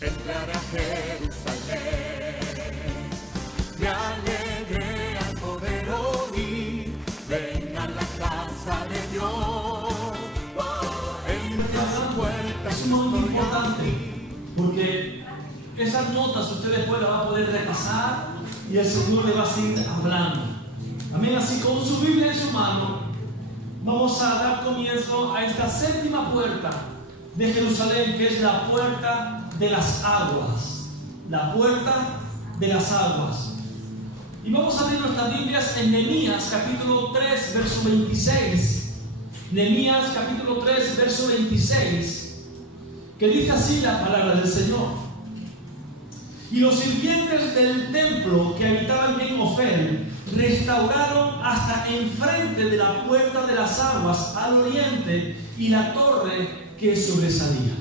entraré a Jerusalén. Me alegré al poder oír, ven a la casa de Dios. Es muy importante porque esas notas ustedes van a poder repasar y el Señor le va a seguir hablando. Amén. Así, con su Biblia en su mano, vamos a dar comienzo a esta séptima puerta de Jerusalén, que es la puerta de las aguas. La puerta de las aguas. Y vamos a abrir nuestras Biblias en Nehemías capítulo 3, verso 26. Nehemías capítulo 3, verso 26, que dice así la palabra del Señor. Y los sirvientes del templo que habitaban en Ofel restauraron hasta enfrente de la puerta de las aguas al oriente y la torre que sobresalía.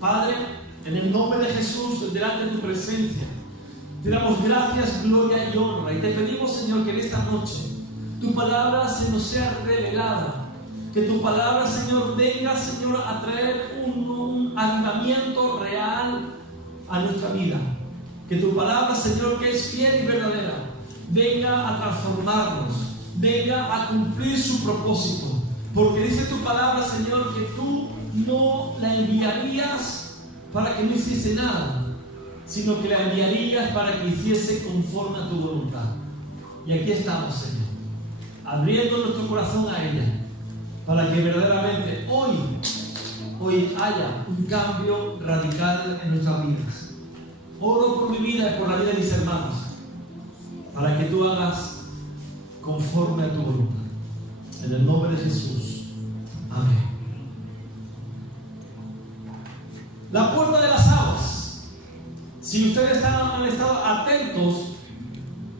Padre, en el nombre de Jesús, delante de tu presencia, te damos gracias, gloria y honra, y te pedimos, Señor, que en esta noche tu palabra se nos sea revelada. Que tu palabra, Señor, venga, Señor, a traer un avivamiento real a nuestra vida. Que tu palabra, Señor, que es fiel y verdadera, venga a transformarnos, venga a cumplir su propósito. Porque dice tu palabra, Señor, que tú no la enviarías para que no hiciese nada, sino que la enviarías para que hiciese conforme a tu voluntad. Y aquí estamos, Señor, abriendo nuestro corazón a ella, para que verdaderamente hoy haya un cambio radical en nuestras vidas. Oro por mi vida y por la vida de mis hermanos, para que tú hagas conforme a tu voluntad. En el nombre de Jesús. Amén. La puerta de las aguas. Si ustedes han estado atentos,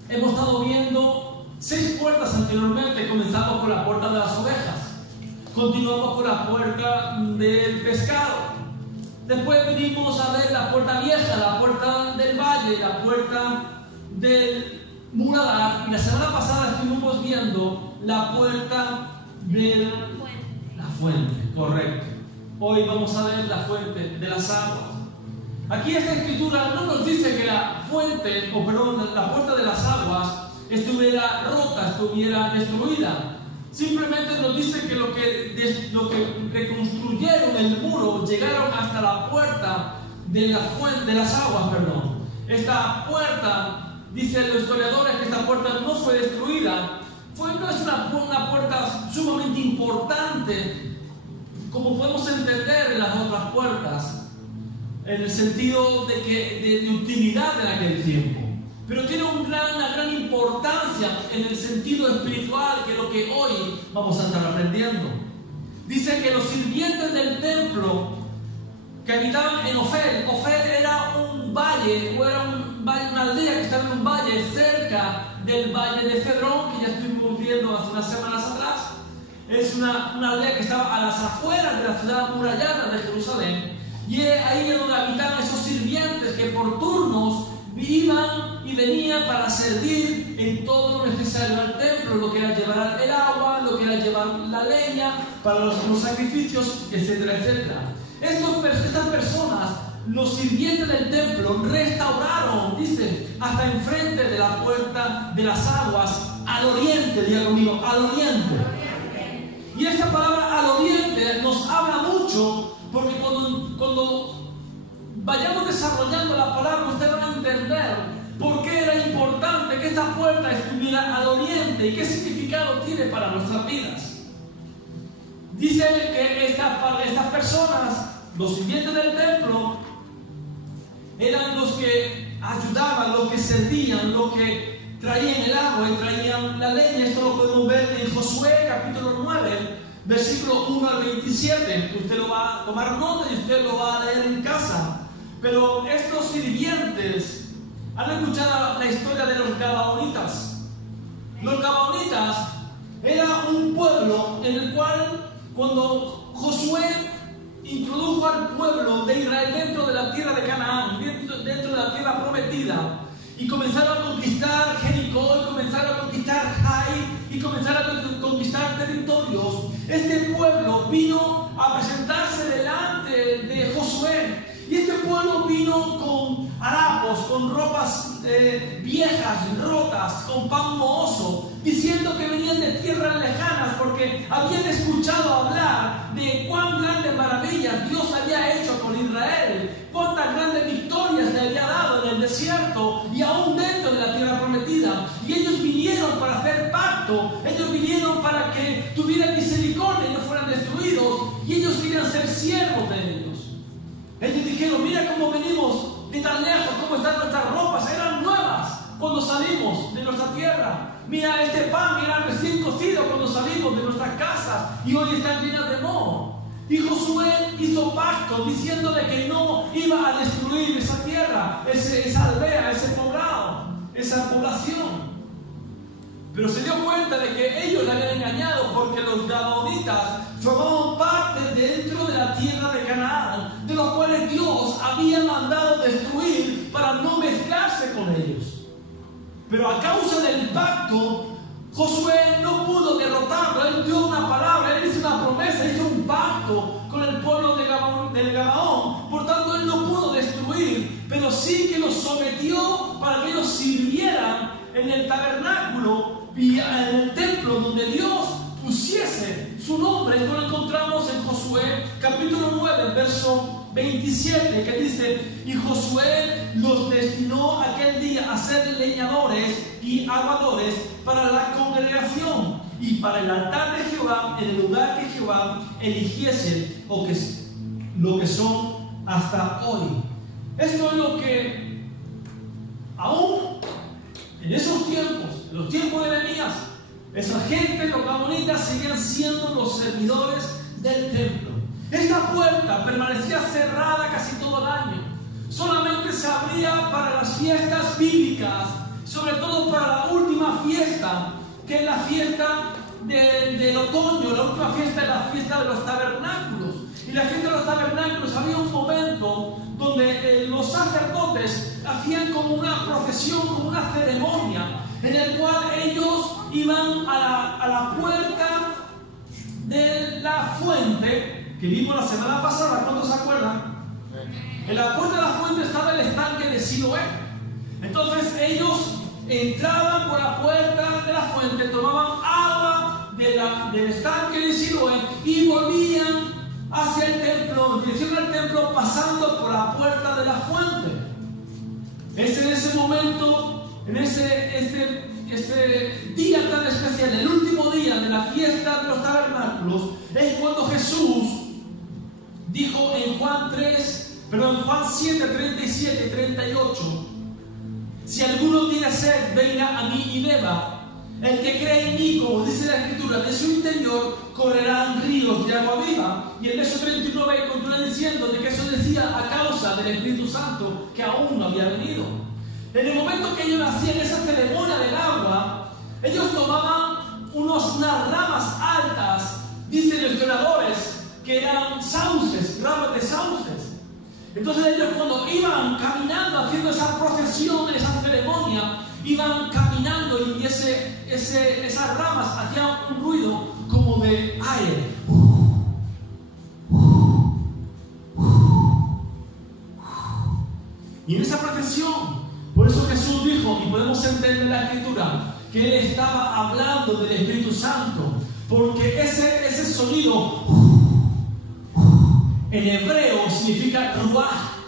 hemos estado viendo 6 puertas anteriormente. Comenzamos con la puerta de las ovejas. Continuamos con la puerta del pescado. Después venimos a ver la puerta vieja, la puerta del valle, la puerta del muladar. Y la semana pasada estuvimos viendo la puerta de la fuente, correcto. Hoy vamos a ver la fuente de las aguas. Aquí esta escritura no nos dice que la fuente, la puerta de las aguas estuviera rota, estuviera destruida. Simplemente nos dice que lo que reconstruyeron el muro llegaron hasta la puerta de la fuente de las aguas, perdón. Esta puerta, dicen los historiadores, que esta puerta no fue destruida. No es una puerta sumamente importante, como podemos entender en las otras puertas, en el sentido de utilidad en aquel tiempo. Pero tiene una gran importancia en el sentido espiritual, que es lo que hoy vamos a estar aprendiendo. Dice que los sirvientes del templo que habitaban en Ofel era un valle, o era una aldea que estaba en un valle cerca del valle de Cedrón, que ya estuvimos viendo hace unas semanas atrás. Es una aldea que estaba a las afueras de la ciudad amurallada de Jerusalén, y ahí es donde habitaban esos sirvientes que por turnos iban y venían para servir en todo lo necesario al templo, lo que era llevar el agua, lo que era llevar la leña para los sacrificios, etcétera, etcétera. Estas personas, los sirvientes del templo, restauraron, dice, hasta enfrente de la puerta de las aguas, al oriente. Diga conmigo, al oriente. Y esta palabra al oriente nos habla mucho, porque cuando vayamos desarrollando la palabra, ustedes van a entender por qué era importante que esta puerta estuviera al oriente y qué significado tiene para nuestras vidas. Dice que estas personas, los sirvientes del templo, eran los que ayudaban, los que servían, los que traían el agua y traían la leña. Esto lo podemos ver en Josué capítulo 9, versículo 1 al 27. Usted lo va a tomar nota y usted lo va a leer en casa. Pero estos sirvientes, ¿han escuchado la historia de los gabaonitas? Los gabaonitas era un pueblo en el cual, cuando Josué introdujo al pueblo de Israel dentro de la tierra de Canaán, dentro de la tierra prometida, y comenzaron a conquistar Jericó, y comenzaron a conquistar Jai, y comenzaron a conquistar territorios, este pueblo vino a presentarse delante de Josué. Y este pueblo vino vino con harapos, con ropas viejas, rotas, con pan mohoso, diciendo que venían de tierras lejanas porque habían escuchado hablar de cuán grandes maravillas Dios había hecho con Israel, cuántas grandes victorias le había dado en el desierto y aún dentro de la tierra prometida. Y ellos vinieron para hacer pacto, ellos vinieron para que tuvieran misericordia y no fueran destruidos, y ellos querían ser siervos de ellos. Ellos dijeron: mira cómo venimos de tan lejos, cómo están nuestras ropas, eran nuevas cuando salimos de nuestra tierra. Mira este pan, era recién cocido cuando salimos de nuestras casas y hoy están llenas de moho. Y Josué hizo pacto diciéndole que no iba a destruir esa tierra, esa aldea, ese poblado, esa población. Pero se dio cuenta de que ellos le habían engañado, porque los gabaonitas formaban parte dentro de la tierra de Canaán, de los cuales Dios había mandado destruir para no mezclarse con ellos. Pero a causa del pacto, Josué no pudo derrotarlo. Él dio una palabra, él hizo una promesa, hizo un pacto con el pueblo del Gabaón. Por tanto, él no pudo destruir, pero sí que los sometió para que ellos sirvieran en el tabernáculo y en el templo donde Dios pusiese su nombre. Esto lo encontramos en Josué capítulo 9, verso 27, que dice: y Josué los destinó aquel día a ser leñadores y aguadores para la congregación y para el altar de Jehová en el lugar que Jehová eligiese, lo que son hasta hoy. Esto es lo que aún en esos tiempos, en los tiempos de Nehemías, esa gente, los gabaonitas, seguían siendo los servidores del templo. Esta puerta permanecía cerrada casi todo el año. Solamente se abría para las fiestas bíblicas, sobre todo para la última fiesta, que es la fiesta del otoño. La última fiesta es la fiesta de los tabernáculos. Y la fiesta de los tabernáculos había un momento donde los sacerdotes hacían como una procesión, como una ceremonia, en el cual ellos iban a la puerta de la fuente que vimos la semana pasada. ¿Cuántos se acuerdan? En la puerta de la fuente estaba el estanque de Siloé. Entonces ellos entraban por la puerta de la fuente, tomaban agua del estanque de Siloé y volvían hacia el templo, en dirección al templo, pasando por la puerta de la fuente. Es en ese momento, en este día tan especial, el último día de la fiesta de los tabernáculos, es cuando Jesús dijo en Juan 7, 37 y 38: si alguno tiene sed, venga a mí y beba. El que cree en mí, como dice la Escritura, de su interior correrán ríos de agua viva. Y el verso 39 continúa diciendo de que eso decía a causa del Espíritu Santo que aún no había venido. En el momento que ellos hacían esa ceremonia del agua, ellos tomaban unas ramas altas, dicen los historiadores, que eran sauces, ramas de sauces. Entonces ellos, cuando iban caminando, haciendo esa procesión, esa ceremonia, iban caminando y esas ramas hacían un ruido como de aire. Y en esa procesión, por eso Jesús dijo, y podemos entender en la Escritura, que Él estaba hablando del Espíritu Santo, porque ese sonido en hebreo significa ruach,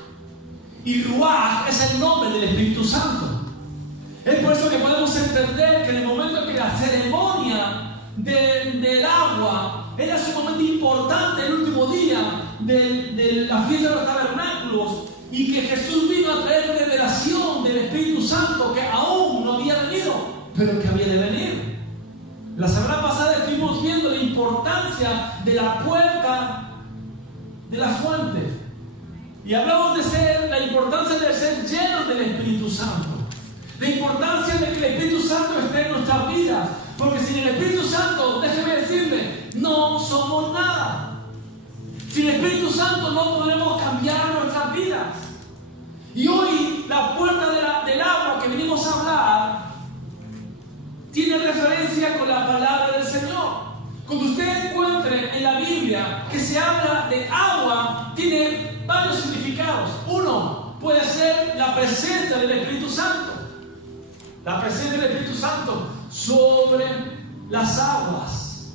y ruach es el nombre del Espíritu Santo. Es por eso que podemos entender que en el momento que la ceremonia del agua era un momento importante, el último día de la fiesta de los tabernáculos, y que Jesús vino a traer revelación del Espíritu Santo que aún no había venido, pero que había de venir. La semana pasada estuvimos viendo la importancia de la puerta de la fuente, y hablamos de la importancia de ser llenos del Espíritu Santo. La importancia de que el Espíritu Santo esté en nuestras vidas, porque sin el Espíritu Santo, déjeme decirle, no somos nada. Sin el Espíritu Santo no podremos cambiar nuestras vidas. Y hoy la puerta del agua que venimos a hablar tiene referencia con la palabra del Señor. Cuando usted encuentre en la Biblia que se habla de agua, tiene varios significados. Uno, puede ser la presencia del Espíritu Santo. La presencia del Espíritu Santo sobre las aguas.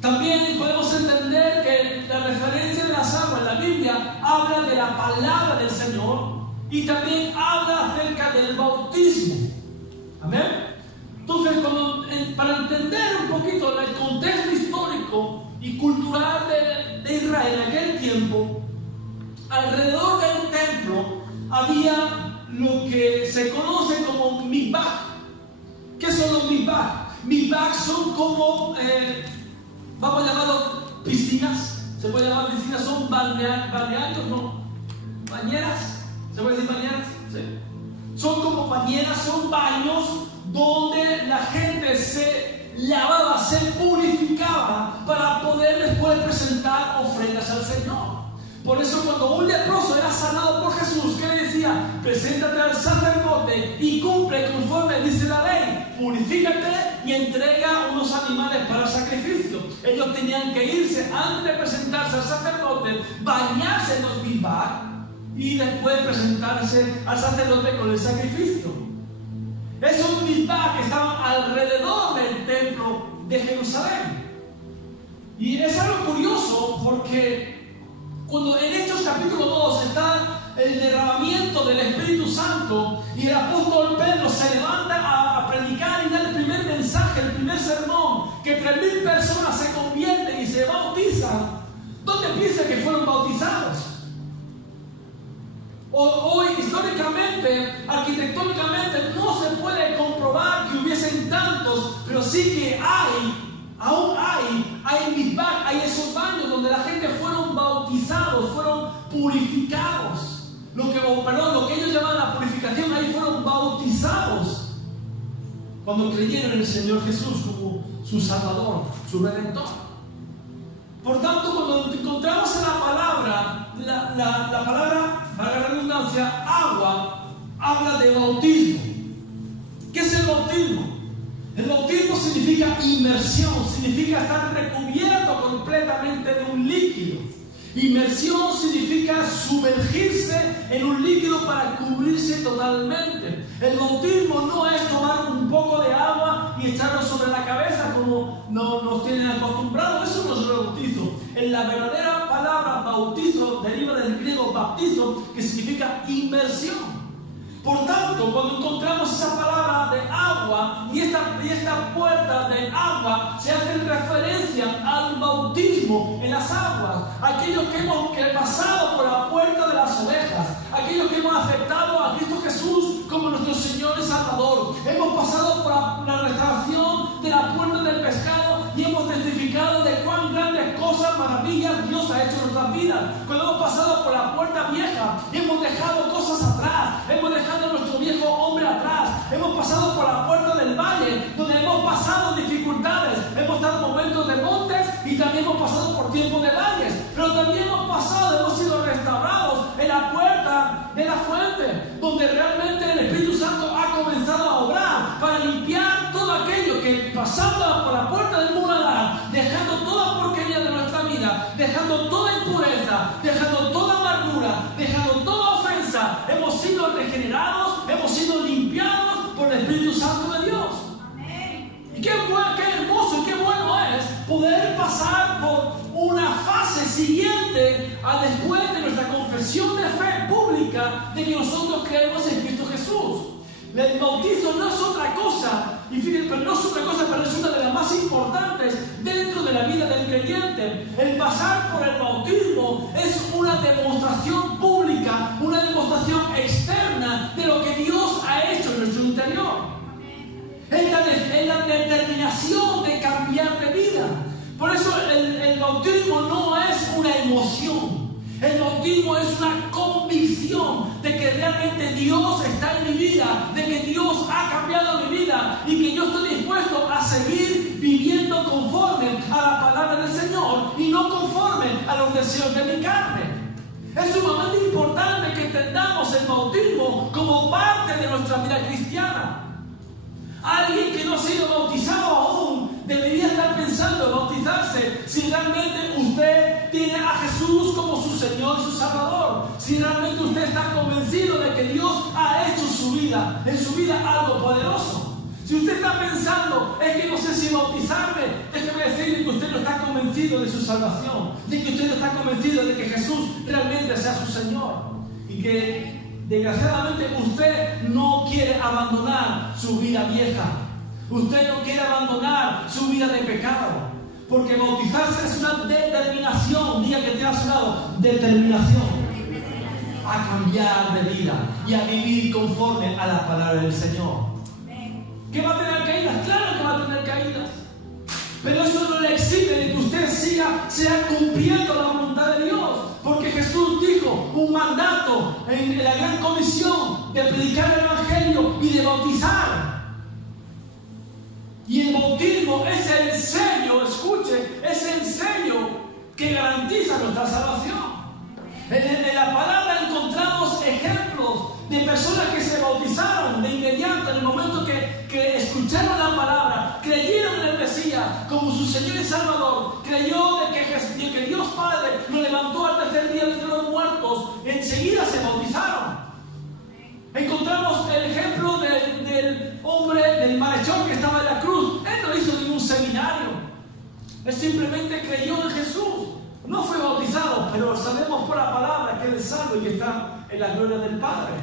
También podemos entender que la referencia de las aguas en la Biblia habla de la palabra del Señor y también habla acerca del bautismo. Amén. Entonces, para entender un poquito el contexto histórico y cultural de Israel en aquel tiempo, alrededor del templo había lo que se conoce como mikvah. ¿Qué son los mikvah? Mikvah son como, vamos a llamarlo piscinas. Se puede llamar piscinas, son balnearios, ¿no? Bañeras. ¿Se puede decir bañeras? Sí. Son como bañeras, son baños donde la gente se lavaba, se purificaba para poder después presentar ofrendas al Señor. Por eso cuando un leproso era sanado por Jesús, ¿qué le decía? Preséntate al sacerdote y cumple conforme dice la ley. Purifícate y entrega unos animales para el sacrificio. Ellos tenían que irse antes de presentarse al sacerdote, bañarse en los mikvah y después presentarse al sacerdote con el sacrificio. Esos mikvah que estaban alrededor del templo de Jerusalén. Y es algo curioso porque cuando en Hechos capítulo 2 está el derramamiento del Espíritu Santo y el apóstol Pedro se levanta a predicar y dar el primer mensaje, el primer sermón, que 3,000 personas se convierten y se bautizan, ¿dónde piensa que fueron bautizados? Hoy históricamente, arquitectónicamente, no se puede comprobar que hubiesen tantos, pero sí que aún hay mikvah, hay esos baños donde la gente fueron bautizados, fueron purificados. Lo que ellos llaman la purificación, ahí fueron bautizados cuando creyeron en el Señor Jesús como su Salvador, su Redentor. Por tanto, cuando encontramos en la palabra, la palabra, para la redundancia, agua, habla de bautismo. ¿Qué es el bautismo? El bautismo significa inmersión, significa estar recubierto completamente de un líquido. Inmersión significa sumergirse en un líquido para cubrirse totalmente. El bautismo no es tomar un poco de agua y echarlo sobre la cabeza como nos tienen acostumbrados. Eso no es el bautizo. En la verdadera palabra bautizo deriva del griego baptizo, que significa inmersión. Por tanto, cuando encontramos esa palabra de agua y esta puerta de agua, se hace referencia al bautismo en las aguas. Aquellos que hemos pasado por la puerta de las ovejas, aquellos que hemos aceptado a Cristo Jesús como nuestro Señor y Salvador, hemos pasado por la restauración de la puerta del pescado y hemos testificado de cuán grandes cosas, maravillas Dios ha hecho en nuestras vidas. Cuando hemos pasado por la puerta vieja, hemos dejado cosas atrás, hemos dejado nuestro viejo hombre atrás, hemos pasado por la puerta del valle, donde hemos pasado dificultades, hemos estado en momentos de montes y también hemos pasado por tiempos de valles, pero también hemos sido restaurados en la puerta de la fuente, donde realmente el Espíritu Santo ha comenzado a obrar para limpiar todo aquello que pasaba por la puerta del muladar, dejando toda porquería de nuestra vida, dejando toda impureza, dejando toda amargura, dejando toda ofensa. Hemos sido regenerados, hemos sido limpiados por el Espíritu Santo de Dios. Y qué hermoso y qué bueno es poder pasar por una fase siguiente a después de nuestra confesión de fe pública de que nosotros creemos en Cristo Jesús. El bautizo no es otra cosa, y fíjense, pero no es otra cosa, pero es una de las más importantes dentro de la vida del creyente. El pasar por el bautismo es una demostración pública, una demostración externa de lo que Dios ha hecho en nuestro interior. Es la determinación de cambiar de vida. Por eso el bautismo no es una emoción. El bautismo es una convicción de que realmente Dios está en mi vida, de que Dios ha cambiado mi vida y que yo estoy dispuesto a seguir viviendo conforme a la palabra del Señor y no conforme a los deseos de mi carne. Es sumamente importante que entendamos el bautismo como parte de nuestra vida cristiana. Alguien que no ha sido bautizado aún debería estar pensando en bautizarse si realmente usted tiene a Jesús como su Señor y su Salvador, si realmente usted está convencido de que Dios ha hecho en su vida algo poderoso. Si usted está pensando, es que no sé si bautizarme, déjeme decirle que usted no está convencido de su salvación, de que usted no está convencido de que Jesús realmente sea su Señor, y que desgraciadamente usted no quiere abandonar su vida vieja, usted no quiere abandonar su vida de pecado, porque bautizarse es una determinación. Diga que tiene a su lado, determinación a cambiar de vida y a vivir conforme a la palabra del Señor. ¿Que va a tener caídas? Claro que va a tener caídas. Pero eso no le exige de que usted sea cumpliendo la voluntad de Dios. Porque Jesús dijo un mandato en la gran comisión de predicar el Evangelio y de bautizar. Y el bautismo es el sello, escuche, es el sello que garantiza nuestra salvación. En la palabra encontramos ejemplos de personas que se bautizaron de inmediato en el momento que escucharon la palabra, creyeron en el Mesías como su Señor y Salvador, creyó de que Dios Padre lo levantó al tercer día de los muertos, enseguida se bautizaron. Encontramos el ejemplo del hombre, del malhechor que estaba en la cruz. Él no hizo ningún seminario, él simplemente creyó en Jesús. No fue bautizado, pero sabemos por la palabra que Él es salvo y que está en la gloria del Padre.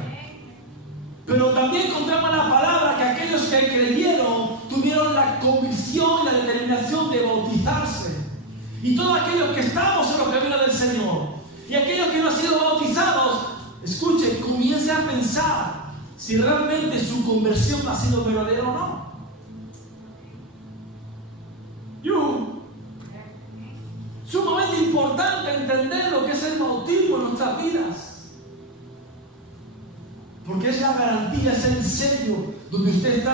Pero también encontramos en la palabra que aquellos que creyeron tuvieron la convicción y la determinación de bautizarse. Y todos aquellos que estamos en los caminos del Señor y aquellos que no han sido bautizados, escuchen, comiencen a pensar si realmente su conversión ha sido verdadera o no. Sumamente importante entender lo que es el bautismo en nuestras vidas, porque es la garantía, es el sello donde usted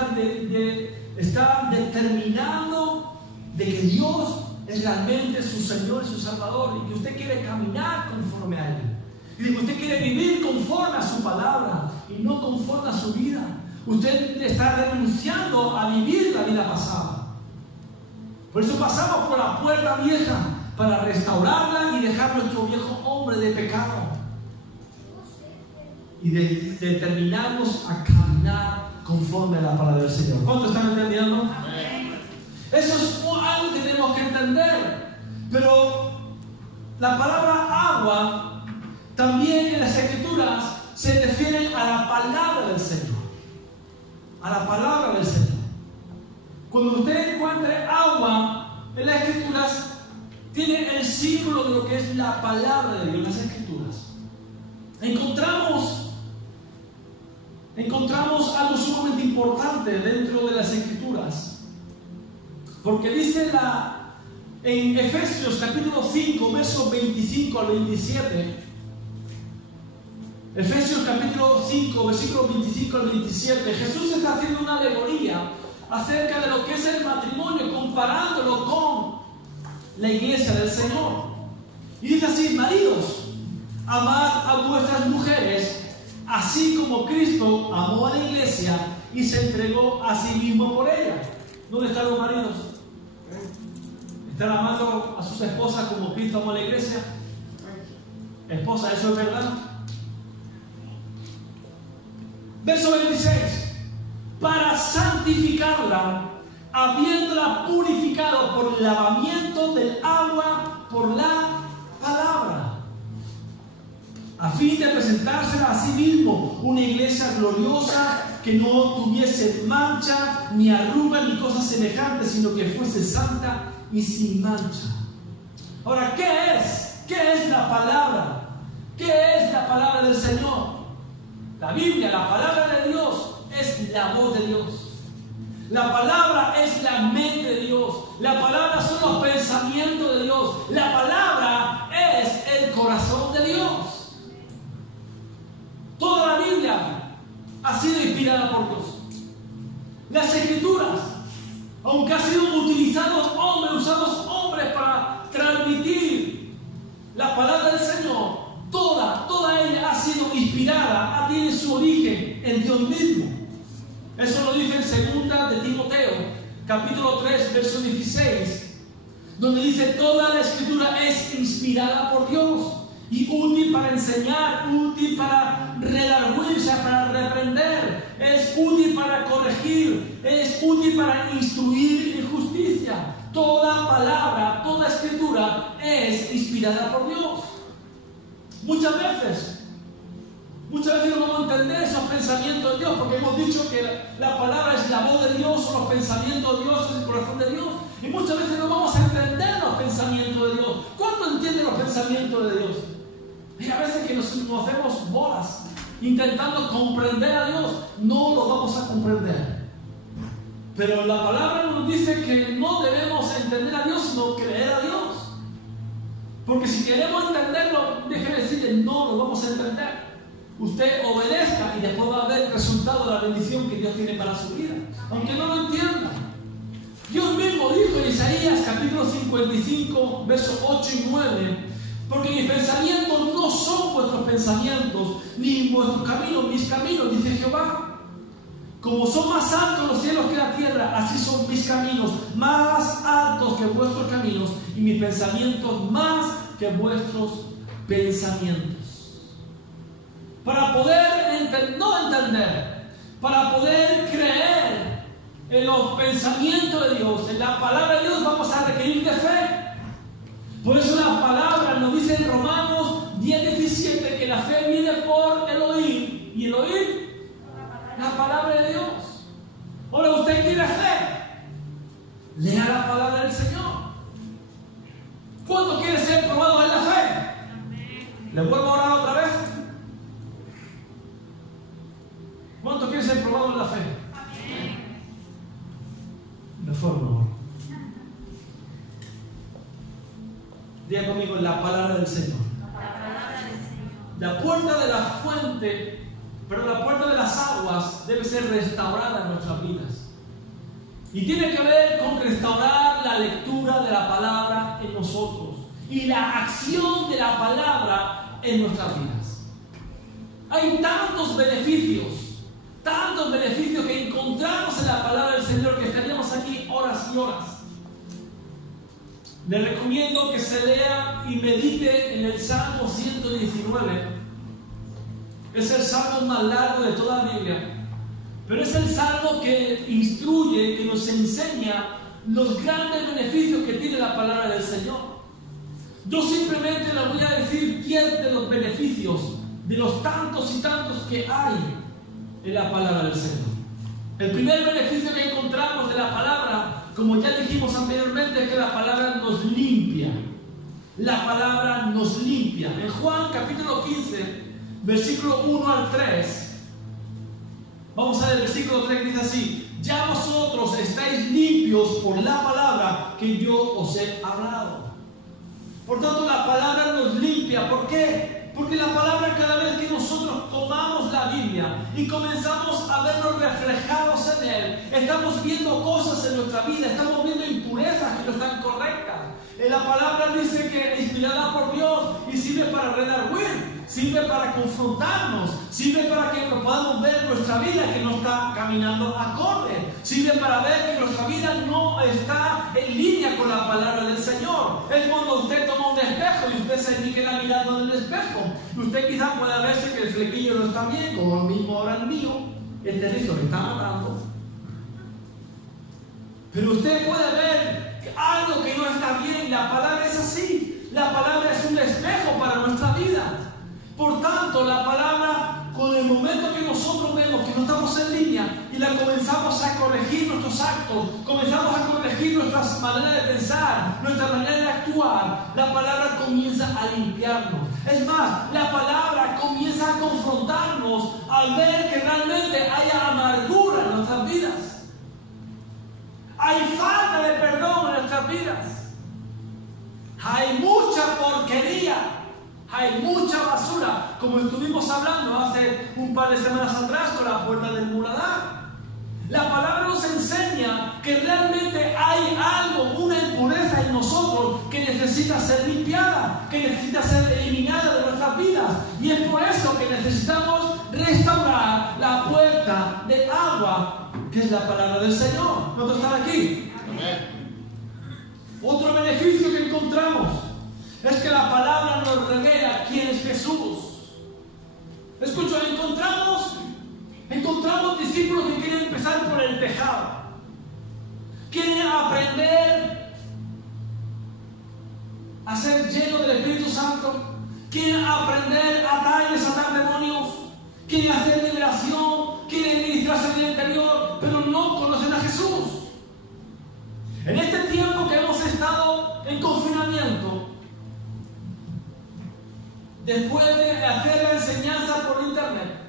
está determinando de que Dios es realmente su Señor y su Salvador, y que usted quiere caminar conforme a Él, y de que usted quiere vivir conforme a su palabra y no conforme a su vida. Usted está renunciando a vivir la vida pasada. Por eso pasamos por la puerta vieja, para restaurarla y dejar nuestro viejo hombre de pecado y determinarnos a caminar conforme a la palabra del Señor. ¿Cuánto están entendiendo? Eso es algo que tenemos que entender. Pero la palabra agua también en las Escrituras se refiere a la palabra del Señor, a la palabra del Señor. Cuando usted encuentre agua en las Escrituras, tiene el símbolo de lo que es la palabra de Dios en las Escrituras. Encontramos algo sumamente importante dentro de las Escrituras, porque dice en Efesios capítulo 5, versos 25 al 27, Efesios capítulo 5, versículos 25 al 27, Jesús está haciendo una alegoría acerca de lo que es el matrimonio, comparándolo con la iglesia del Señor. Y dice así: maridos, amad a vuestras mujeres, así como Cristo amó a la iglesia y se entregó a sí mismo por ella. ¿Dónde están los maridos? ¿Están amando a sus esposas como Cristo amó a la iglesia? Esposa, ¿eso es verdad? Verso 26: para santificarla, habiéndola purificado por el lavamiento del agua por la palabra, a fin de presentársela a sí mismo una iglesia gloriosa, que no tuviese mancha, ni arruga, ni cosas semejantes, sino que fuese santa y sin mancha. Ahora, ¿qué es? ¿Qué es la palabra? ¿Qué es la palabra del Señor? La Biblia, la palabra de Dios, es la voz de Dios. La palabra es la mente de Dios. La palabra son los pensamientos de Dios. La palabra es el corazón de Dios. Toda la Biblia ha sido inspirada por Dios. Las Escrituras, aunque han sido usados hombres para transmitir la palabra del Señor, toda ella ha sido inspirada, tiene su origen en Dios mismo. Eso lo dice en 2 de Timoteo, capítulo 3, verso 16. donde dice toda la Escritura es inspirada por Dios y útil para enseñar, útil para redarguirse, para reprender, es útil para corregir, es útil para instruir en justicia. Toda palabra, toda Escritura es inspirada por Dios. Muchas veces no vamos a entender esos pensamientos de Dios, porque hemos dicho que la palabra es la voz de Dios, son los pensamientos de Dios, es el corazón de Dios. Y muchas veces no vamos a entender los pensamientos de Dios. ¿Cuándo entienden los pensamientos de Dios? Y a veces que nos hacemos bolas intentando comprender a Dios, no lo vamos a comprender. Pero la palabra nos dice que no debemos entender a Dios, sino creer a Dios. Porque si queremos entenderlo, déjeme decirle, no lo vamos a entender. Usted obedezca y después va a ver el resultado de la bendición que Dios tiene para su vida, aunque no lo entienda. Dios mismo dijo en Isaías capítulo 55, versos 8 y 9, porque mis pensamientos no son vuestros pensamientos, ni vuestros caminos mis caminos, dice Jehová. Como son más altos los cielos que la tierra, así son mis caminos, más altos que vuestros caminos, y mis pensamientos más que vuestros pensamientos. Para poder para poder creer en los pensamientos de Dios, en la palabra de Dios, vamos a requerir de fe. Por eso la palabra nos dice en Romanos 10:17 que la fe viene por el oír, y el oír la palabra de Dios. Ahora, ¿usted quiere fe? Lea la palabra del Señor. ¿Cuánto quiere ser probado en la fe? ¿Le vuelvo a orar otra vez? ¿Cuánto quiere ser probado en la fe? Mejor no. Diga conmigo la palabra del Señor. La puerta de la fuente, pero la puerta de las aguas debe ser restaurada en nuestras vidas. Y tiene que ver con restaurar la lectura de la palabra en nosotros y la acción de la palabra en nuestras vidas. Hay tantos beneficios que encontramos en la palabra del Señor que estaríamos aquí horas y horas. Le recomiendo que se lea y medite en el Salmo 119. Es el salmo más largo de toda la Biblia, pero es el salmo que instruye, que nos enseña los grandes beneficios que tiene la palabra del Señor. Yo simplemente les voy a decir 10 de los beneficios, de los tantos y tantos que hay en la palabra del Señor. El primer beneficio que encontramos de la palabra, como ya dijimos anteriormente, es que la palabra nos limpia. La palabra nos limpia. En Juan capítulo 15, versículo 1 al 3, vamos a ver el versículo 3 que dice así: ya vosotros estáis limpios por la palabra que yo os he hablado. Por tanto, la palabra nos limpia. ¿Por qué? Porque la palabra, cada vez que nosotros tomamos la Biblia y comenzamos a vernos reflejados en él, estamos viendo cosas en nuestra vida, estamos viendo impurezas que no están correctas. La palabra dice que es inspirada por Dios y sirve para redarguir, sirve para confrontarnos, sirve para que podamos ver nuestra vida que no está caminando acorde, sirve para ver que nuestra vida no está en línea con la palabra del Señor. Es cuando usted toma un espejo y usted se queda mirando en el espejo, y usted quizás pueda verse que el flequillo no está bien, como el mismo ahora el mío, este listo que está hablando. Pero usted puede ver algo que no está bien. La palabra es así. La palabra es un espejo para nuestra vida. Por tanto, la palabra, con el momento que nosotros vemos que no estamos en línea y la comenzamos a corregir nuestros actos, comenzamos a corregir nuestras maneras de pensar, nuestra manera de actuar, la palabra comienza a limpiarnos. Es más, la palabra comienza a confrontarnos al ver que realmente hay amargura en nuestras vidas. Hay falta de perdón en nuestras vidas. Hay mucha porquería. Hay mucha basura, como estuvimos hablando hace un par de semanas atrás con la puerta del muladar. La palabra nos enseña que realmente hay algo, una impureza en nosotros que necesita ser limpiada, que necesita ser eliminada de nuestras vidas. Y es por eso que necesitamos restaurar la puerta del agua, que es la palabra del Señor. ¿Cuántos están aquí? Amén. Otro beneficio que encontramos es que la palabra nos revela quién es Jesús. Escucha, encontramos discípulos que quieren empezar por el tejado. Quieren aprender a ser llenos del Espíritu Santo. Quieren aprender a atar y desatar demonios. Quieren hacer liberación. Quieren ministrarse en el interior, pero no conocen a Jesús. En este tiempo que hemos estado en confinamiento, después de hacer la enseñanza por internet,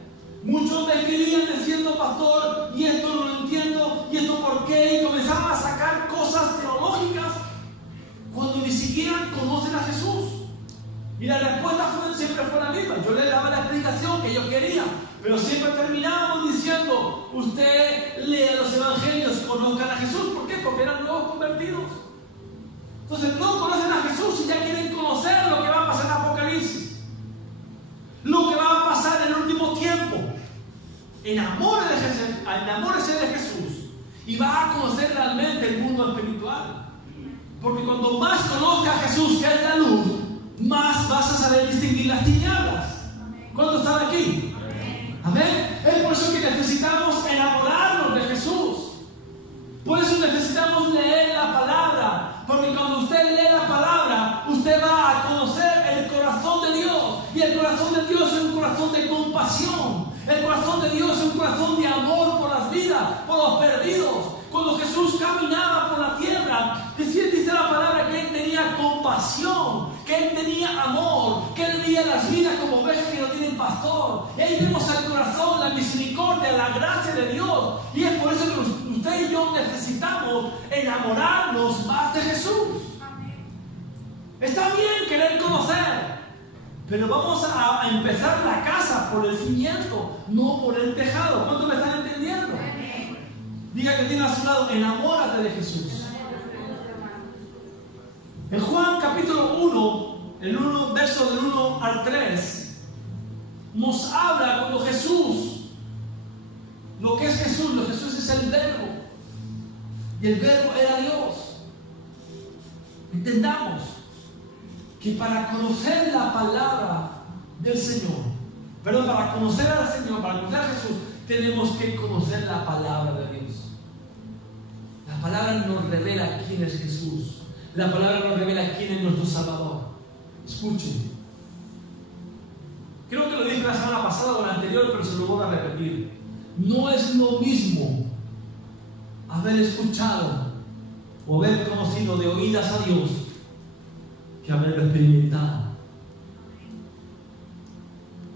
muchos me escribían diciendo: pastor, y esto no lo entiendo, y esto por qué, y comenzaban a sacar cosas teológicas cuando ni siquiera conocen a Jesús. Y la respuesta siempre fue la misma. Yo les daba la explicación que yo quería, pero siempre terminábamos diciendo: usted lea los evangelios, conozcan a Jesús. ¿Por qué? Porque eran nuevos convertidos. Entonces no conocen a Jesús y ya quieren conocer lo que va a pasar en Apocalipsis, lo que va a pasar en el último tiempo. Enamórese de Jesús y va a conocer realmente el mundo espiritual. Porque cuando más conozcas a Jesús, que es la luz, más vas a saber distinguir las tinieblas. ¿Cuántos están aquí? Amén. Es por eso que necesitamos enamorarnos de Jesús. Por eso necesitamos leer la palabra. Porque cuando usted lee la palabra, usted va a conocer el corazón de Dios. Y el corazón de Dios es un corazón de compasión. El corazón de Dios es un corazón de amor por las vidas, por los perdidos. Cuando Jesús caminaba por la tierra, dice la palabra que Él tenía compasión, que Él tenía amor, que Él veía las vidas como ovejas que no tienen pastor. Y ahí vemos el corazón, la misericordia, la gracia de Dios. Y es por eso que usted y yo necesitamos enamorarnos más de Jesús. Está bien querer conocer, pero vamos a empezar la casa por el cimiento, no por el tejado. ¿Cuántos me están entendiendo? Diga que tiene a su lado: enamórate de Jesús. En Juan capítulo 1, verso del 1 al 3, nos habla cuando Jesús, lo que es Jesús, Jesús es el verbo, y el verbo era Dios. Entendamos que para conocer la palabra del Señor, para conocer al Señor, para conocer a Jesús, tenemos que conocer la palabra de Dios. La palabra nos revela quién es Jesús. La palabra nos revela quién es nuestro Salvador. Escuchen. Creo que lo dije la semana pasada o la anterior, pero se lo voy a repetir. No es lo mismo haber escuchado o haber conocido de oídas a Dios que haberlo experimentado.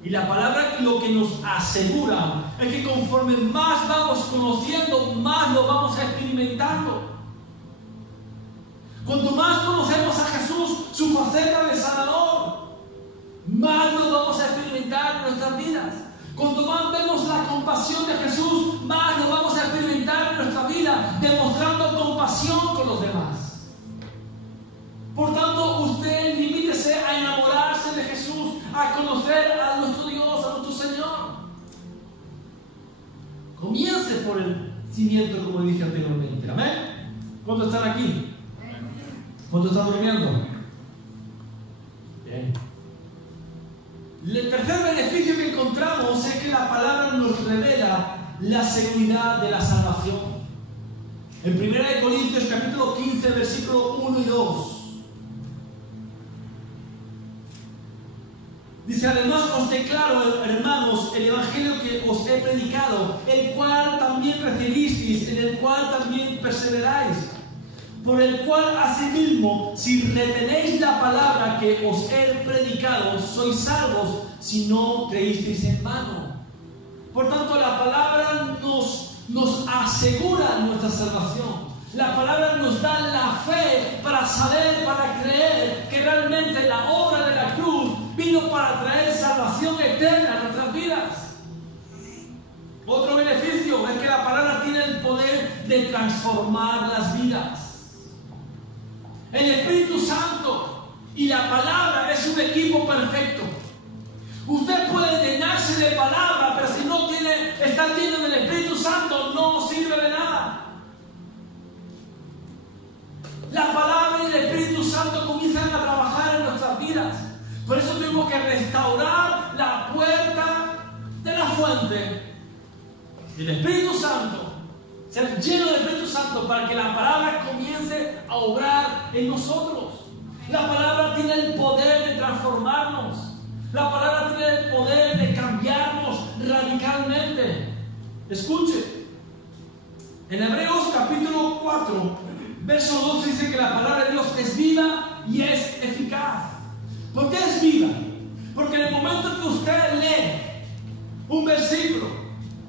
Y la palabra lo que nos asegura es que conforme más vamos conociendo, más lo vamos experimentando. Cuanto más conocemos a Jesús, su faceta de sanador, más lo vamos a experimentar en nuestras vidas. Cuanto más vemos la compasión de Jesús, más lo vamos a experimentar en nuestra vida, demostrando compasión con los demás. Por tanto, usted limítese a enamorarse de Jesús, a conocer a nuestro Dios, a nuestro Señor. Comience por el cimiento, como dije anteriormente. ¿Amén? ¿Cuántos están aquí? ¿Cuántos están durmiendo? Bien. El tercer beneficio que encontramos es que la palabra nos revela la seguridad de la salvación. En 1 Corintios capítulo 15, versículo 1 y 2. Dice: además os declaro, hermanos, el evangelio que os he predicado, el cual también recibisteis, en el cual también perseveráis, por el cual asimismo, si retenéis la palabra que os he predicado, sois salvos, si no creísteis en vano. Por tanto, la palabra nos asegura nuestra salvación. La palabra nos da la fe para saber, para creer que realmente la obra de la cruz vino para traer salvación eterna a nuestras vidas. Otro beneficio es que la palabra tiene el poder de transformar las vidas. El Espíritu Santo y la palabra es un equipo perfecto. Usted puede llenarse de palabra, pero si no está lleno del Espíritu Santo, no sirve de nada. La palabra y el fuente del Espíritu Santo, ser lleno del Espíritu Santo para que la palabra comience a obrar en nosotros. La palabra tiene el poder de transformarnos. La palabra tiene el poder de cambiarnos radicalmente. Escuche, en Hebreos capítulo 4, verso 2 dice que la palabra de Dios es viva y es eficaz. ¿Por qué es viva? Porque en el momento que usted lee un versículo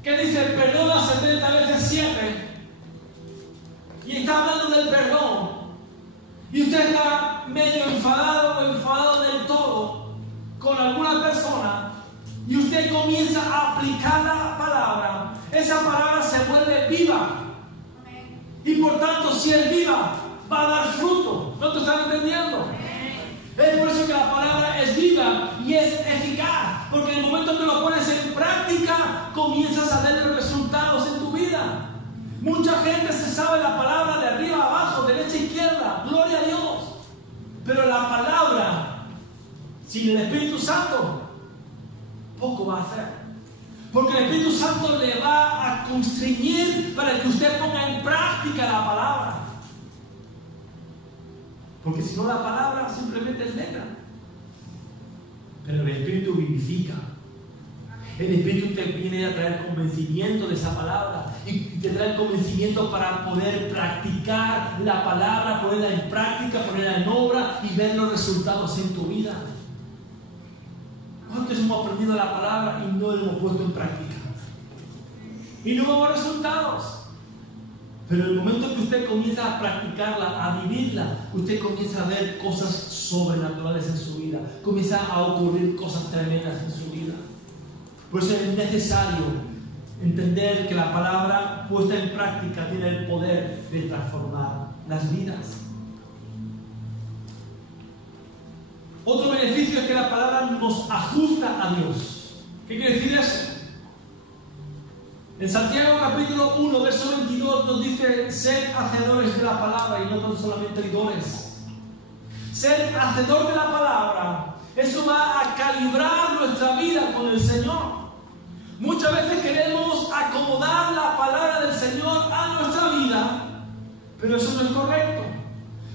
que dice perdona 70 veces 7 y está hablando del perdón, y usted está medio enfadado o enfadado del todo con alguna persona, y usted comienza a aplicar la palabra, esa palabra se vuelve viva. Y por tanto, si es viva, va a dar fruto. ¿No te están entendiendo? Es por eso que la palabra es viva y es eficaz, porque en el momento que lo pones en práctica, comienzas a ver los resultados en tu vida. Mucha gente se sabe la palabra de arriba a abajo, derecha a izquierda, gloria a Dios. Pero la palabra, sin el Espíritu Santo, poco va a hacer. Porque el Espíritu Santo le va a constreñir para que usted ponga en práctica la palabra. Porque si no, la palabra simplemente es letra. Pero el Espíritu vivifica. El Espíritu te viene a traer convencimiento de esa palabra. Y te trae convencimiento para poder practicar la palabra, ponerla en práctica, ponerla en obra y ver los resultados en tu vida. ¿Cuántos hemos aprendido la palabra y no la hemos puesto en práctica? Y no vemos resultados. Pero en el momento que usted comienza a practicarla, a vivirla, usted comienza a ver cosas sobrenaturales en su vida. Comienza a ocurrir cosas tremendas en su vida. Por eso es necesario entender que la palabra puesta en práctica tiene el poder de transformar las vidas. Otro beneficio es que la palabra nos ajusta a Dios. ¿Qué quiere decir eso? En Santiago capítulo 1, verso 22 nos dice: sed hacedores de la palabra y no tan solamente oidores. Ser hacedor de la palabra, eso va a calibrar nuestra vida con el Señor. Muchas veces queremos acomodar la palabra del Señor a nuestra vida, pero eso no es correcto.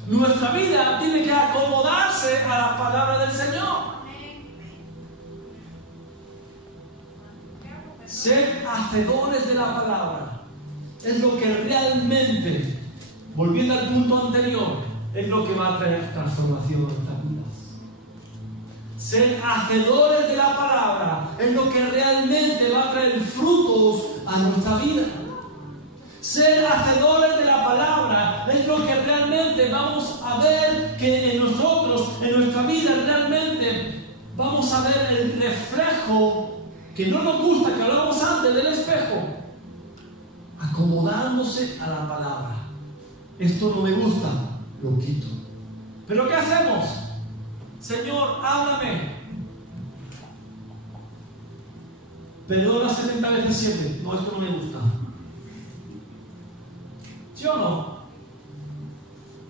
Nuestra vida tiene que acomodarse a la palabra del Señor. Ser hacedores de la palabra es lo que realmente, volviendo al punto anterior, es lo que va a traer transformación en nuestras vidas. Ser hacedores de la palabra es lo que realmente va a traer frutos a nuestra vida. Ser hacedores de la palabra es lo que realmente vamos a ver que en nosotros, en nuestra vida, realmente vamos a ver el reflejo que no nos gusta, que hablábamos antes del espejo, acomodándose a la palabra. Esto no me gusta, lo quito. ¿Pero qué hacemos? Señor, háblame. Perdona 70 veces 7. No, esto no me gusta. ¿Sí o no?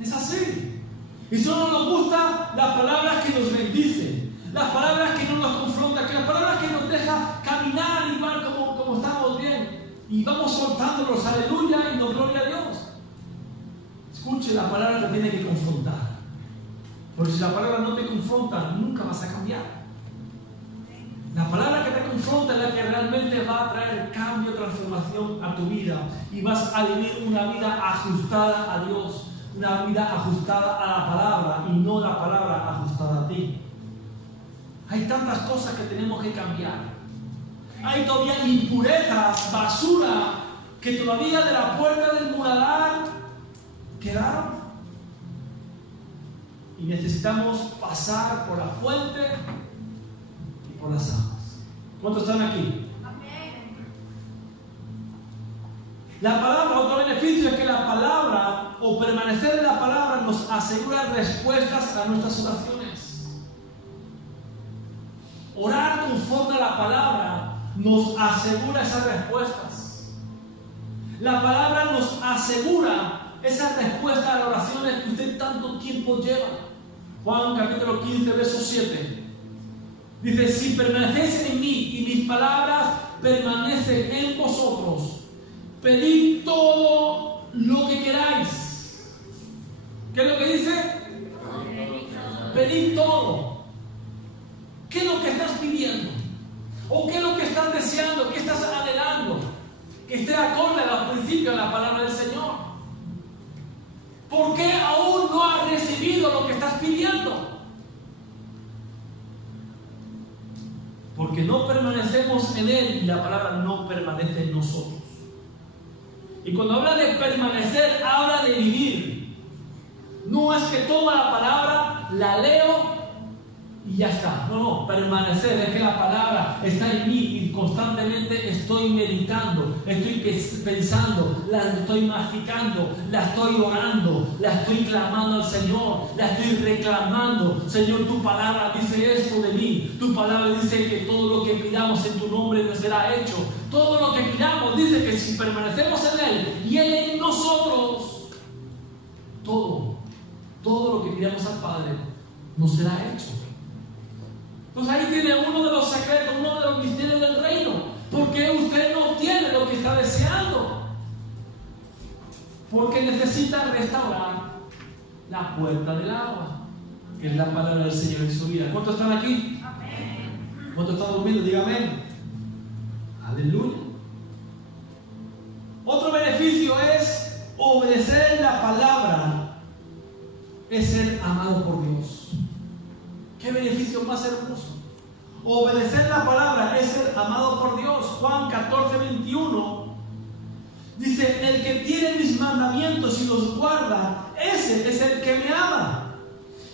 Es así. Y solo nos gusta las palabras que nos bendicen, las palabras que no nos confrontan, que las palabras que nos dejan caminar igual como estamos bien. Y vamos soltando los aleluya y nos gloria a Dios. Escuche, la palabra te tiene que confrontar. Porque si la palabra no te confronta, nunca vas a cambiar. La palabra que te confronta es la que realmente va a traer cambio, transformación a tu vida. Y vas a vivir una vida ajustada a Dios. Una vida ajustada a la palabra y no la palabra ajustada a ti. Hay tantas cosas que tenemos que cambiar. Hay todavía impurezas, basura, que todavía de la puerta del muladar quedaron. Y necesitamos pasar por la fuente y por las aguas. ¿Cuántos están aquí? Amén. La palabra, otro beneficio es que la palabra, o permanecer en la palabra, nos asegura respuestas a nuestras oraciones. Orar conforme a la palabra nos asegura esas respuestas. La palabra nos asegura esas respuestas a las oraciones que usted tanto tiempo lleva. Juan capítulo 15, verso 7. Dice: si permanecéis en mí y mis palabras permanece en vosotros, pedid todo lo que queráis. ¿Qué es lo que dice? Pedid todo. ¿Qué es lo que estás pidiendo? ¿O qué es lo que estás deseando? ¿Qué estás anhelando? Que esté acorde a los principios de la palabra del Señor. ¿Por qué aún no has recibido lo que estás pidiendo? Porque no permanecemos en Él y la palabra no permanece en nosotros. Y cuando habla de permanecer, habla de vivir. No es que toda la palabra la leo y ya está. No, permanecer es que la palabra está en mí y constantemente estoy meditando, estoy pensando, la estoy masticando, la estoy orando, la estoy clamando al Señor, la estoy reclamando. Señor, tu palabra dice esto de mí, tu palabra dice que todo lo que pidamos en tu nombre nos será hecho. Todo lo que pidamos dice que si permanecemos en Él y Él en nosotros, todo lo que pidamos al Padre nos será hecho. Pues ahí tiene uno de los secretos, uno de los misterios del reino. Porque usted no obtiene lo que está deseando. Porque necesita restaurar la puerta del agua, que es la palabra del Señor en su vida. ¿Cuántos están aquí? Amén. ¿Cuántos están durmiendo? Dígame. Aleluya. Otro beneficio es obedecer la palabra, es ser amado por Dios. ¿Qué beneficio más hermoso? Obedecer la palabra es ser amado por Dios. Juan 14:21 dice: el que tiene mis mandamientos y los guarda, ese es el que me ama.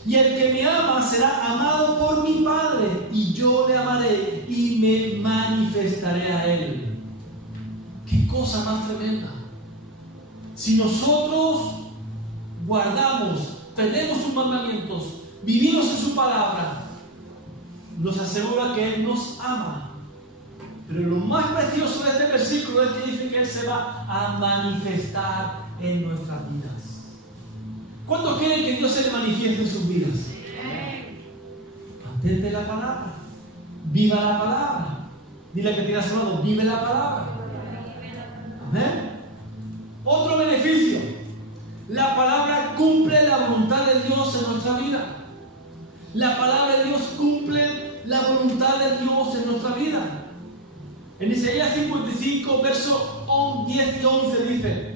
Y el que me ama será amado por mi Padre, y yo le amaré y me manifestaré a él. ¡Qué cosa más tremenda! Si nosotros guardamos, tenemos sus mandamientos, vivimos en su palabra, nos asegura que Él nos ama. Pero lo más precioso de este versículo es que dice que Él se va a manifestar en nuestras vidas. ¿Cuántos quieren que Dios se le manifieste en sus vidas? Mantente la palabra, viva la palabra. Dile que tiene a su lado: vive la palabra. Amén. Otro beneficio: la palabra cumple la voluntad de Dios en nuestra vida. La palabra de Dios cumple la voluntad de Dios en nuestra vida. En Isaías 55, versos 10 y 11 dice: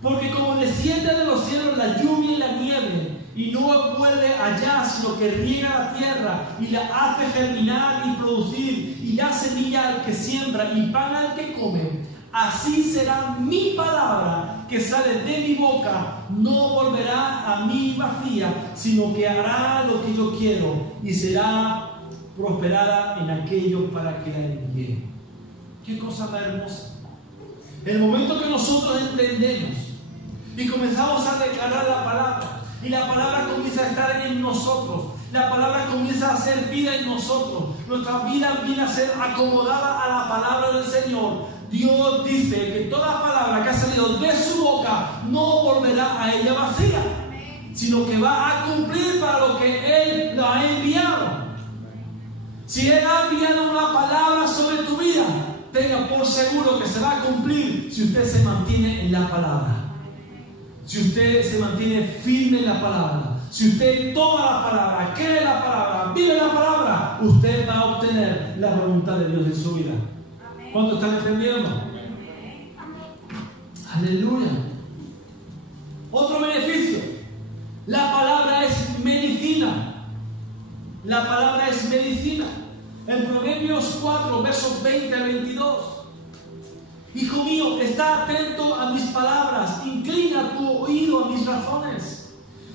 porque como desciende de los cielos la lluvia y la nieve, y no vuelve allá, sino que riega la tierra y la hace germinar y producir, y da semilla al que siembra y pan al que come, así será mi palabra que sale de mi boca, no volverá a mí vacía, sino que hará lo que yo quiero y será prosperada en aquello para que la envíe. Qué cosa más hermosa. El momento que nosotros entendemos y comenzamos a declarar la palabra, y la palabra comienza a estar en nosotros, la palabra comienza a hacer vida en nosotros, nuestra vida viene a ser acomodada a la palabra del Señor. Dios dice que toda palabra que ha salido de su boca no volverá a ella vacía, sino que va a cumplir para lo que Él la ha enviado. Si Él ha enviado una palabra sobre tu vida, tenga por seguro que se va a cumplir si usted se mantiene en la palabra. Si usted se mantiene firme en la palabra, si usted toma la palabra, cree la palabra, vive la palabra, usted va a obtener la voluntad de Dios en su vida. ¿Cuántos están entendiendo? Aleluya. Otro beneficio: la palabra es medicina. La palabra es medicina. En Proverbios 4, versos 20 al 22. Hijo mío, está atento a mis palabras, inclina tu oído a mis razones.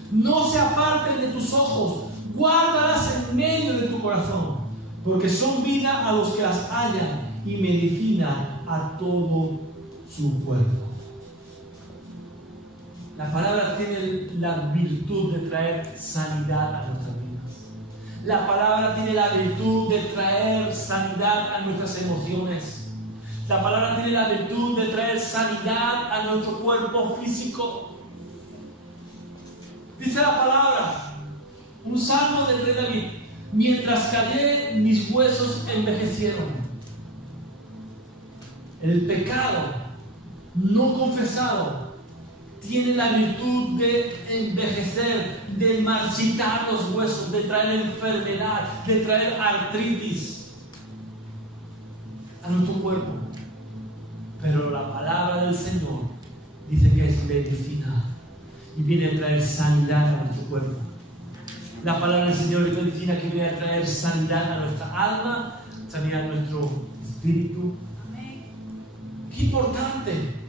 No se aparten de tus ojos, guárdalas en medio de tu corazón, porque son vida a los que las hallan y medicina a todo su cuerpo. La palabra tiene la virtud de traer sanidad a nuestras vidas. La palabra tiene la virtud de traer sanidad a nuestras emociones. La palabra tiene la virtud de traer sanidad a nuestro cuerpo físico. Dice la palabra, un salmo del rey David: mientras callé, mis huesos envejecieron. El pecado no confesado tiene la virtud de envejecer, de marchitar los huesos, de traer enfermedad, de traer artritis a nuestro cuerpo. Pero la palabra del Señor dice que es medicina y viene a traer sanidad a nuestro cuerpo. La palabra del Señor es medicina que viene a traer sanidad a nuestra alma, sanidad a nuestro espíritu. Amén. Qué importante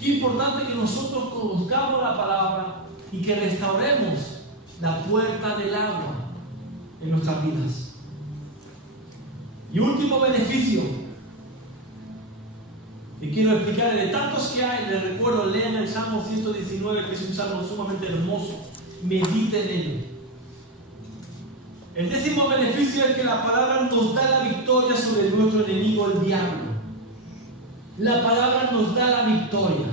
que nosotros conozcamos la palabra y que restauremos la puerta del agua en nuestras vidas. Y último beneficio, y quiero explicar de tantos que hay, les recuerdo, lean el Salmo 119, que es un salmo sumamente hermoso, mediten en ello. El 10º beneficio es que la palabra nos da la victoria sobre nuestro enemigo, el diablo. La palabra nos da la victoria.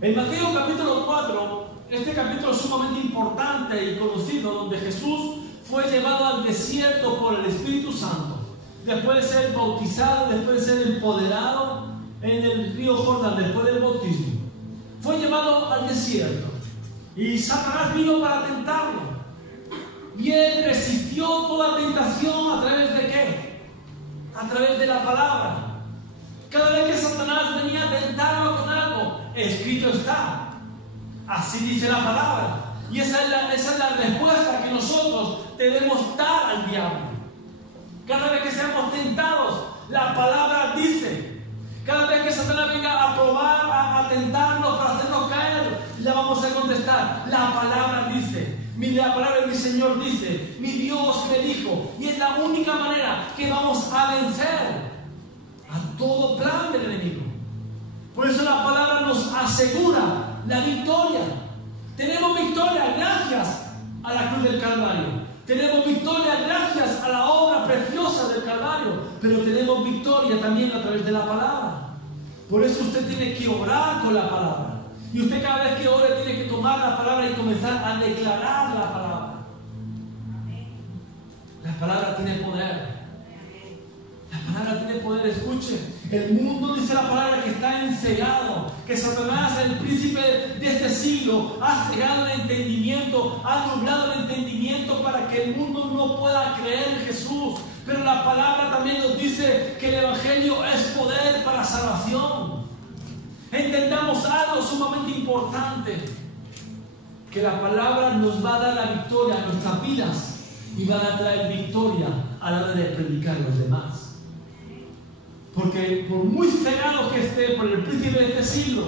En Mateo capítulo 4, este capítulo es sumamente importante y conocido, donde Jesús fue llevado al desierto por el Espíritu Santo, después de ser bautizado, después de ser empoderado en el río Jordán, después del bautismo. Fue llevado al desierto y Satanás vino para tentarlo. Y él resistió toda tentación a través de ¿qué? A través de la palabra. Cada vez que Satanás venía a tentarlo con algo, escrito está. Así dice la palabra. Y esa es la respuesta que nosotros debemos dar al diablo. Cada vez que seamos tentados, la palabra dice. Cada vez que Satanás venga a probar, a tentarnos, para hacernos caer, le vamos a contestar. La palabra dice. La palabra de mi Señor dice, mi Dios me dijo, y es la única manera que vamos a vencer a todo plan del enemigo. Por eso la palabra nos asegura la victoria. Tenemos victoria gracias a la cruz del Calvario. Tenemos victoria gracias a la obra preciosa del Calvario. Pero tenemos victoria también a través de la palabra. Por eso usted tiene que orar con la palabra. Y usted cada vez que ore tiene que tomar la palabra y comenzar a declarar la palabra. La palabra tiene poder. La palabra tiene poder, escuche. El mundo, dice la palabra, que está encegado. Que Satanás, el príncipe de este siglo, ha cegado el entendimiento, ha nublado el entendimiento para que el mundo no pueda creer en Jesús. Pero la palabra también nos dice que el Evangelio es poder para salvación. Entendamos algo sumamente importante, que la palabra nos va a dar la victoria a nuestras vidas y va a traer victoria a la hora de predicar a los demás. Porque por muy cegado que esté por el príncipe de este siglo,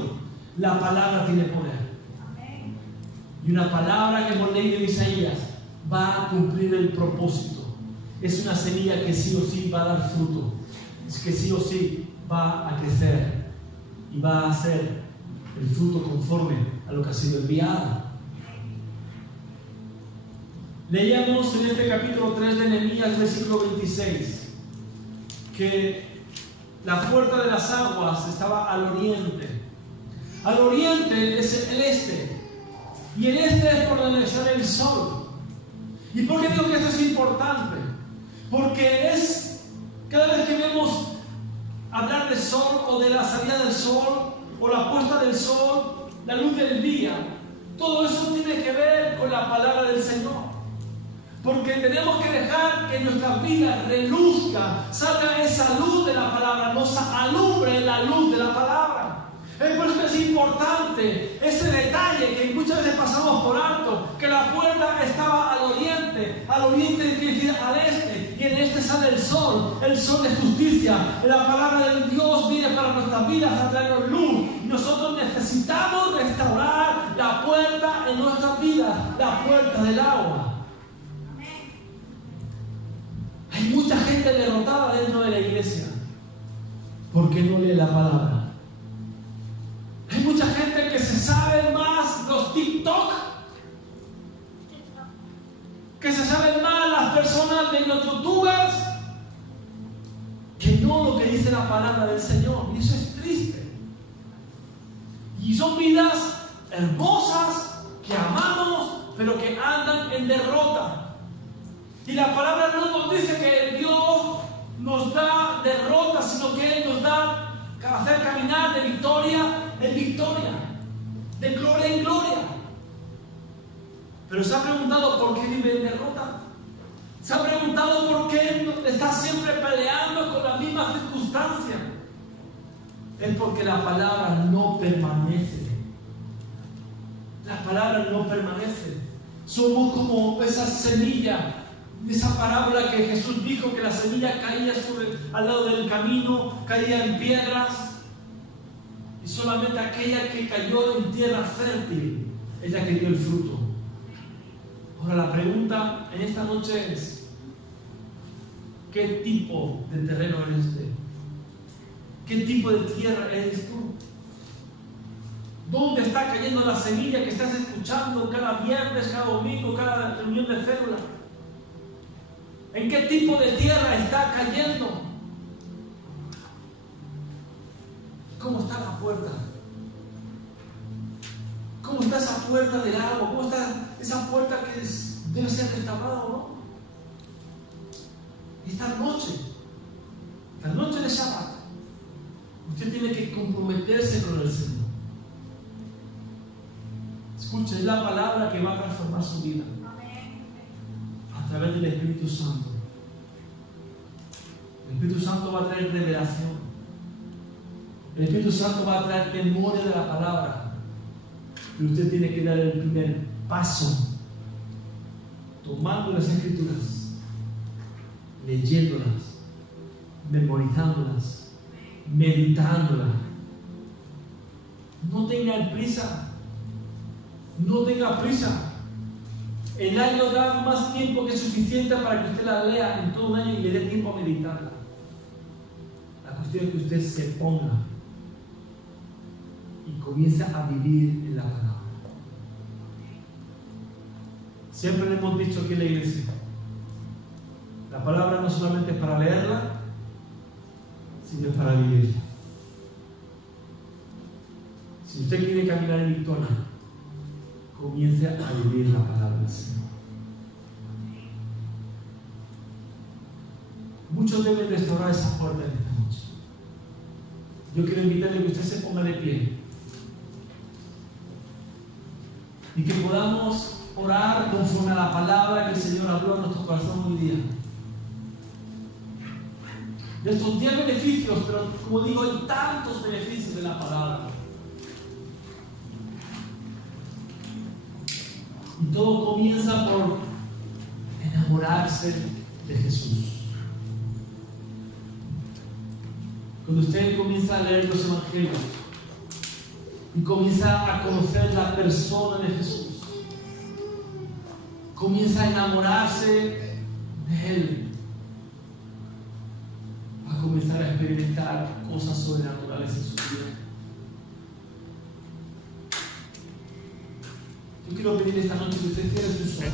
la palabra tiene poder. Y una palabra que hemos leído en Isaías va a cumplir el propósito. Es una semilla que sí o sí va a dar fruto, es que sí o sí va a crecer y va a hacer el fruto conforme a lo que ha sido enviado. Leíamos en este capítulo 3 de Nehemías, versículo 26, que la puerta de las aguas estaba al oriente. Al oriente es el este, y el este es por donde sale el sol. ¿Y por qué digo que esto es importante? Porque es, cada vez que vemos hablar del sol o de la salida del sol o la puesta del sol, la luz del día, todo eso tiene que ver con la palabra del Señor. Porque tenemos que dejar que nuestra vida reluzca, salga esa luz de la palabra, nos alumbre la luz de la palabra. Es por eso que es importante ese detalle que muchas veces pasamos por alto, que la puerta estaba al oriente quiere decir al este, y en este sale el sol es justicia. La palabra de Dios viene para nuestras vidas a traernos luz. Nosotros necesitamos restaurar la puerta en nuestras vidas, la puerta del agua. Hay mucha gente derrotada dentro de la iglesia porque no lee la palabra. Hay mucha gente que se sabe más los TikTok, que se saben más las personas de los youtubers, que no lo que dice la palabra del Señor. Y eso es triste. Y son vidas hermosas que amamos, pero que andan en derrota. Y la palabra no nos dice que Dios nos da derrota, sino que Él nos da hacer caminar de victoria en victoria, de gloria en gloria. Pero se ha preguntado por qué vive en derrota. Se ha preguntado por qué está siempre peleando con la misma circunstancia. Es porque la palabra no permanece. La palabra no permanece. Somos como esa semilla, esa parábola que Jesús dijo que la semilla caía al lado del camino, caía en piedras, y solamente aquella que cayó en tierra fértil es la que dio el fruto. Ahora la pregunta en esta noche es: ¿qué tipo de terreno eres usted? ¿Qué tipo de tierra eres tú? ¿Dónde está cayendo la semilla que estás escuchando cada viernes, cada domingo, cada reunión de célula? ¿En qué tipo de tierra está cayendo? ¿Cómo está la puerta? ¿Cómo está esa puerta del agua? ¿Cómo está esa puerta que debe ser restaurada o no? Esta noche de Shabbat, usted tiene que comprometerse con el Señor. Escuche, es la palabra que va a transformar su vida a través del Espíritu Santo. El Espíritu Santo va a traer revelación. El Espíritu Santo va a traer memoria de la palabra. Pero usted tiene que dar el primer paso, tomando las Escrituras, leyéndolas, memorizándolas, meditándolas. No tenga prisa. No tenga prisa. El año da más tiempo que suficiente para que usted la lea en todo un año y le dé tiempo a meditarla. La cuestión es que usted se ponga y comienza a vivir en la palabra. Siempre le hemos dicho aquí en la iglesia: la palabra no solamente es para leerla, sino es para vivirla. Si usted quiere caminar en victoria, comience a vivir la palabra del Señor. Muchos deben restaurar esa puerta en esta noche. Yo quiero invitarle a que usted se ponga de pie y que podamos orar conforme a la palabra que el Señor habló a nuestro corazón hoy día. De estos 10 beneficios, pero como digo, hay tantos beneficios de la palabra. Y todo comienza por enamorarse de Jesús. Cuando usted comienza a leer los evangelios y comienza a conocer la persona de Jesús, comienza a enamorarse de Él, va a comenzar a experimentar cosas sobrenaturales en su vida. Yo quiero pedir esta noche que usted cierre sus ojos.